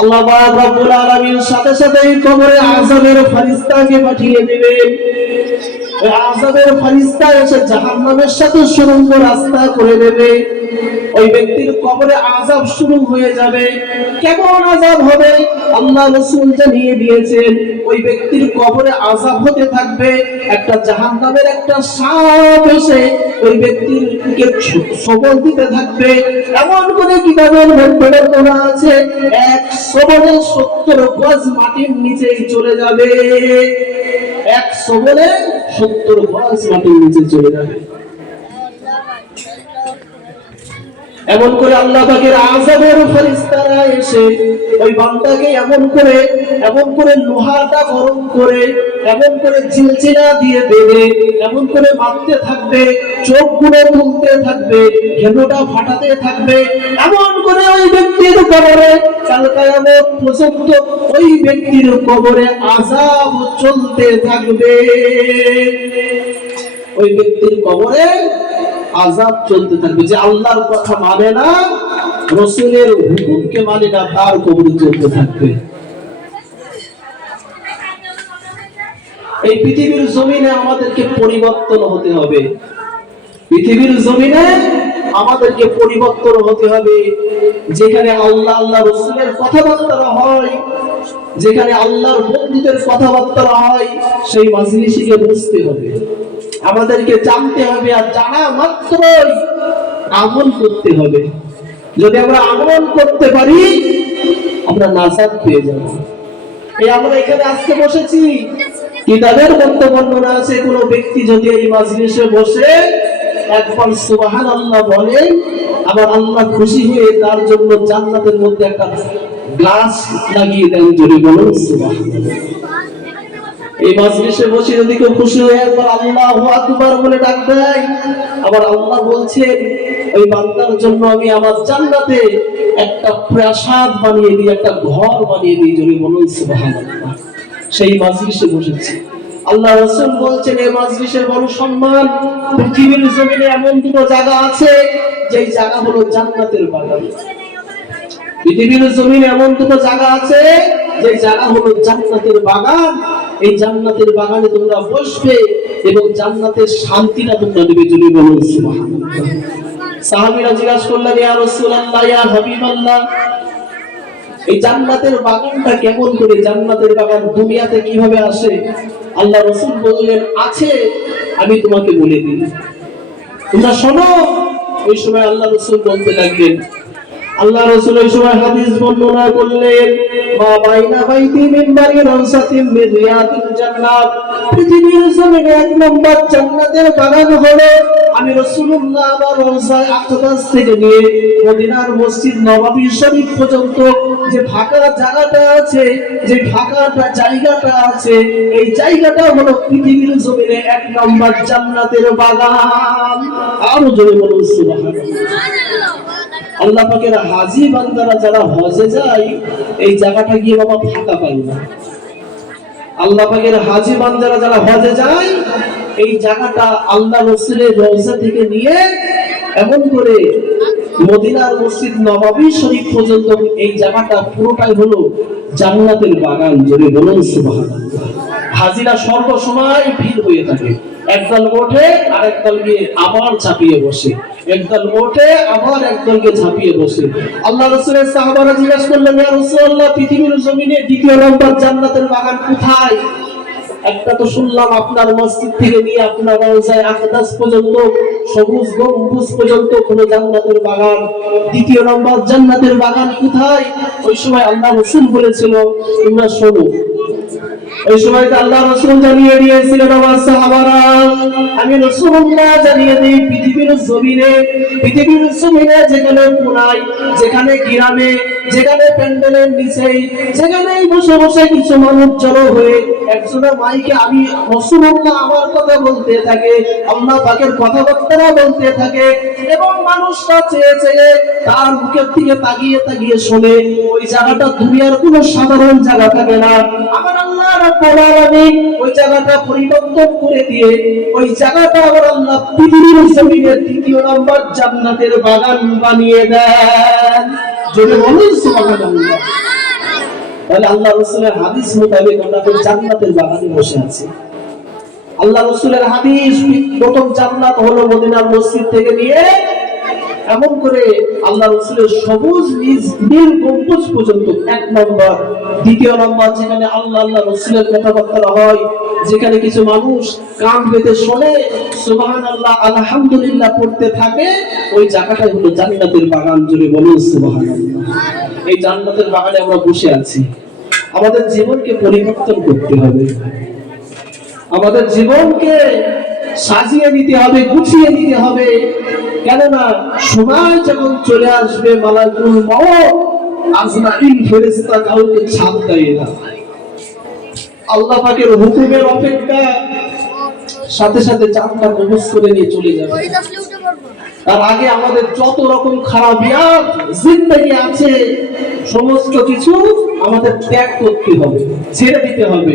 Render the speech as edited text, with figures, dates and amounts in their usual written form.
আল্লাহ পাক রব্বুল আলামিন সাথে সাথে কবরে আযাবের ফেরেশতাকে পাঠিয়ে দিবেন। ওই আযাবের ফেরেশতা এসে জাহান্নামের সাথে সুড়ঙ্গ রাস্তা করে দেবে। ওই ব্যক্তির কবরে আযাব শুরু হয়ে যাবে। কেমন আযাব হবে আল্লাহ রাসূল জানিয়ে দিয়েছেন। ওই ব্যক্তির কবরে আযাব হতে থাকবে, একটা জাহান্নামের একটা সাপ এসে ওই ব্যক্তিকে সবল দিতে থাকবে। এমন করে কিতাবের মধ্যে বলা আছে, এক সবলে 70 গজ মাটির নিচে চলে যাবে। এক সবলে 70 গজ মাটির নিচে চলে যাবে। এমন করে আল্লাহ পাকের আযাবের ফেরেশতারা এসে ওই বান্দাকে এমন করে লোহাটা গরম করে, এমন করে জিলজিলা দিয়ে দেবে, এমন করে মারতে থাকবে, চোখগুলো তুলতে থাকবে, ঘেন্নটা ফাটাতে থাকবে। এমন করে ওই ব্যক্তির কবরে কাল কিয়ামত পর্যন্ত ওই ব্যক্তির কবরে আযাব চলতে থাকবে। ওই ব্যক্তির কবরে আযাব চলতে থাকবে। যে আল্লাহর কথা মানে না, রাসূলের হুকুমকে মানে না, তার কবরে চলতে থাকবে। এই পৃথিবীর জমিনে আমাদেরকে পরিবর্তন হতে হবে। পৃথিবীর জমিনে আমাদেরকে পরিবর্তন হতে হবে। যেখানে আল্লাহ আল্লাহ রাসূলের কথাবার্তা হয়, যেখানে আল্লাহর বন্ধুদের কথাবার্তা হয়, সেই মাজলিসে বসতে হবে। আমাদেরকে জানতে হবে, আর জানা মাত্রই আমল করতে হবে। যদি আমরা আমল করতে পারি, আমরা নাজাত পেয়ে যাব। এই আমরা এখানে আজকে বসেছি, কিতাবের মধ্যে বর্ণনা আছে, কোনো ব্যক্তি যদি এই মাজলিসে বসে একবার সুবহানাল্লাহ বলে, আবার আল্লাহ খুশি হয়ে তার জন্য জান্নাতের মধ্যে একটা গ্লাস লাগিয়ে দেন। যদি বলুন সুবহানাল্লাহ। এই মাজলিসে বসে যদি কেউ খুশি হয়ে একবার আল্লাহু আকবার বলে ডাক দেয়, আবার আল্লাহ বলছেন ওই বান্দার জন্য আমি আমার জান্নাতে একটা প্রাসাদ বানিয়ে দিই, একটা ঘর বানিয়ে দিই। যদি বলুন সুবহানাল্লাহ। সেই মাজলিসে বসেছি। আল্লাহ রাসূল বলছেন এই মাজলিসের বড় সম্মান। পৃথিবীর জমিনে এমন দুটো জায়গা আছে, যেই জায়গা হলো জান্নাতের বাগান। পৃথিবীর জমিনে এমন দুটো জায়গা আছে, যে জায়গা হলো জান্নাতের বাগান। এই জান্নাতের বাগানে তোমরা বসবে এবং জান্নাতের শান্তিটা তোমরা নেবে। যদি বলুন সুবহানাল্লাহ। সাহাবীরা জিজ্ঞাসা করলেন, ইয়া রাসূলুল্লাহ, ইয়া হাবিবাল্লাহ, এই জান্নাতের বাগানটা কেমন করে? জান্নাতের বাগান দুনিয়াতে কিভাবে আসে? আল্লাহ রাসূল বললেন, আছে, আমি তোমাকে বলে দিই, তোমরা শোনো। ওই সময় আল্লাহ রাসূল বলতে লাগলেন, আল্লাহ রাসূল ওই সময় হাদিস বর্ণনা করলেন, মা বাইনা বাইতি মিনবারি রাউসাতিন মিন রিয়াদিল জান্নাত। পৃথিবীর জমিনে এক নম্বর জান্নাতের বাগান হলো আমি রাসূলুল্লাহ আমার রওজায়ে আকদাস থেকে নিয়ে মদিনার মসজিদ নববী শরীফ পর্যন্ত যে ফাঁকা জায়গাটা আছে, যে ফাঁকাটা জায়গাটা আছে, এই জায়গাটা হলো পৃথিবীর জমিনে এক নম্বর জান্নাতের বাগান। আরো জোরে বলুন সুবহানাল্লাহ। আল্লাহ পাকের হাজী বান্দারা যারা হজে যায়, এই জায়গাটা গিয়ে বাবা ফাঁকা পায় না। আল্লাহ পাকের হাজী বান্দারা যারা হজে যায়, এই জায়গাটা আল্লাহ রাসূলের রওজা থেকে নিয়ে এমন করে মদিনার মসজিদ নববী শরীফ পর্যন্ত এই জায়গাটা পুরোটাই হলো জান্নাতের বাগান। জোরে বলুন সুবহানাল্লাহ। হাজিরা সর্বসময় ভিড় হয়ে থাকে। একদল ওঠে আর একদল গিয়ে আবার ঝাঁপিয়ে বসে, একদল ওঠে আবার একদলকে ঝাঁপিয়ে বসে। আল্লাহ রাসূলের সাহাবারা জিজ্ঞাসা করলেন, ইয়া রাসূলুল্লাহ, পৃথিবীর জমিনে দ্বিতীয় নম্বর জান্নাতের বাগান কোথায়? একটা তো শুনলাম আপনার মসজিদ থেকে নিয়ে আপনার রওজায়ে আকদাস পর্যন্ত, সবুজ গম্বুজ পর্যন্ত কোনো জান্নাতের বাগান। দ্বিতীয় নম্বর জান্নাতের বাগান কোথায়? ওই সময় আল্লাহ রাসূল বলেছিল, তোমরা শোনো। ওই সময় আল্লাহ রাসূল জানিয়ে দিয়েছিলেন, আমার সাহাবারা, আমি রাসূলুল্লাহ জানিয়ে দিই, পৃথিবীর জমিনে যেখানে কোনায়, যেখানে গ্রামে, যেখানে প্যান্ডেলের নিচে, যেখানেই বসে বসে কিছু মানুষ জড়ো হয়ে একজনের মাইকে আমি রাসূলুল্লাহ আমার কথা বলতে থাকে, আল্লাহ পাকের কথাবার্তা বলতে থাকে, এবং মানুষটা চেয়ে চেয়ে তার মুখের দিকে তাকিয়ে তাকিয়ে শোনে। ওই জায়গাটা দুনিয়ার কোনো সাধারণ জায়গা থাকে না। আমার আল্লাহ রাব্বুল আলামিন ওই জায়গাটা পরিবর্তন করে দিয়ে ওই জায়গাটা আমার আল্লাহ পৃথিবীর জমিনে দ্বিতীয় নম্বর জান্নাতের বাগান বানিয়ে দেন। যদি বলুন সুবহানাল্লাহ। তাহলে আল্লাহ রাসূলের হাদিস মোতাবেক আমরা এখন জান্নাতের বাগানে বসে আছি। আল্লাহ রাসূলের হাদিস, প্রথম জান্নাত হলো মদিনার মসজিদ থেকে নিয়ে এমন করে আল্লাহ রাসূলের সবুজ নীল গম্বুজ পর্যন্ত, এক নম্বর। দ্বিতীয় নম্বর, যেখানে আল্লাহ রাসূলের কথাবার্তা হয়, যেখানে কিছু মানুষ কান পেতে শোনে, সুবহানাল্লাহ আলহামদুলিল্লাহ পড়তে থাকে, ওই জায়গাটাই হলো জান্নাতের বাগান। জুড়ে বলুন সুবহানাল্লাহ। এই জান্নাতের বাগানে আমরা বসে আছি। আমাদের জীবনকে পরিবর্তন করতে হবে, আমাদের জীবনকে সাজিয়ে নিতে হবে, গুছিয়ে নিতে হবে। কেননা সময় যখন চলে আসবে, মালাকুল মউত আজরাইল ফেরেশতা কাউকে ছাড় দেয় না। আল্লাহ পাকের হুকুমের অপেক্ষা, সাথে সাথে জানটা কবজ করে নিয়ে চলে যাবে। তার আগে আমাদের যত রকম খারাপিয়াত জিন্দেগি আছে, সমস্ত কিছু আমাদের ত্যাগ করতে হবে, ছেড়ে দিতে হবে।